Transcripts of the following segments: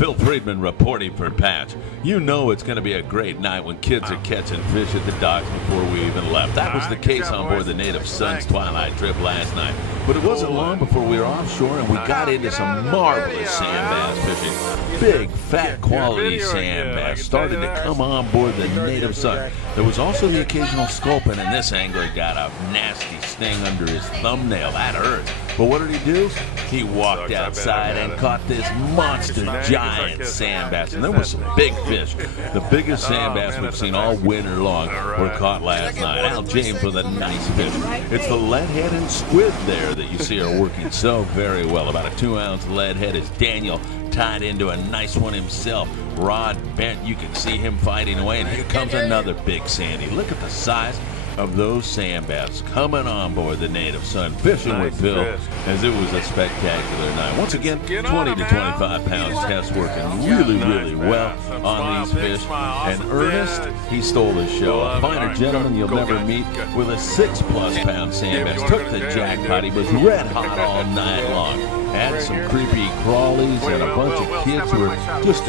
Phil Friedman reporting for Patch. You know it's going to be a great night when kids are catching fish at the docks before we even left. That was the case on board the Native Sun's Twilight trip last night. But it wasn't long before we were offshore and we got into some marvelous sand bass fishing. Big, fat, quality sand bass started to come on board the Native Sun. There was also the occasional sculpin, and this angler got a nasty sting under his thumbnail. That hurt. But what did he do? He walked outside and caught this monster giant sand bass. And there were some big fish. The biggest sand bass we've seen all winter long were caught last night. Al James with a nice fish. It's the leadhead and squid there that you see are working so very well. About a 2-ounce leadhead is Daniel tied into a nice one himself. Rod bent, you can see him fighting away, and here comes another big sandy. Look at the size of those sand bass coming on board the Native Sun, fishing with Bill, as it was a spectacular night. Once again, 20 to 25 pounds test working really well on these fish. And Ernest, he stole the show. A finer gentleman you'll never meet with a 6+ pound sand bass. Took the jackpot. He was red hot all night long. Had some creepy crawlies and a bunch of kids who were just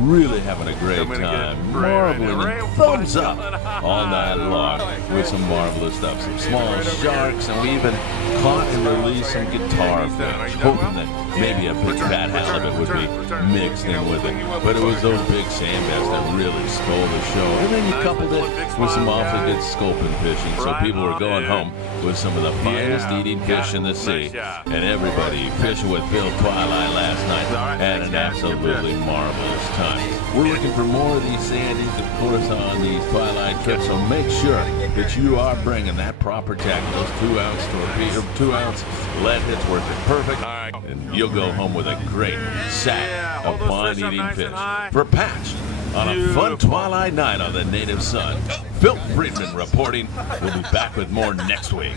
really having a great time, marveling and thumbs up all night long with some marvelous stuff. Some small sharks, and we even caught and released some guitar fish, hoping that maybe a big fat halibut would be mixed in with it. But it was those big sand bass that really stole the show. And then you coupled it with some awfully good sculpin fishing, so people were going home with some of the finest eating fish in the sea. And everybody fishing with Phil Twilight last night had an absolutely marvelous time. We're looking for more of these sandies, of course, on these Twilight trips, so make sure that you are bringing that proper tackle, those 2-ounce torpedo, 2-ounce lead hits working perfect, and you'll go home with a great sack of fine eating fish. For Patch, on a fun Twilight night on the Native Sun, Phil Friedman reporting. We'll be back with more next week.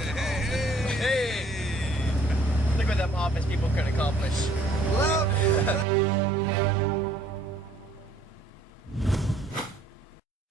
Look what them office people could accomplish.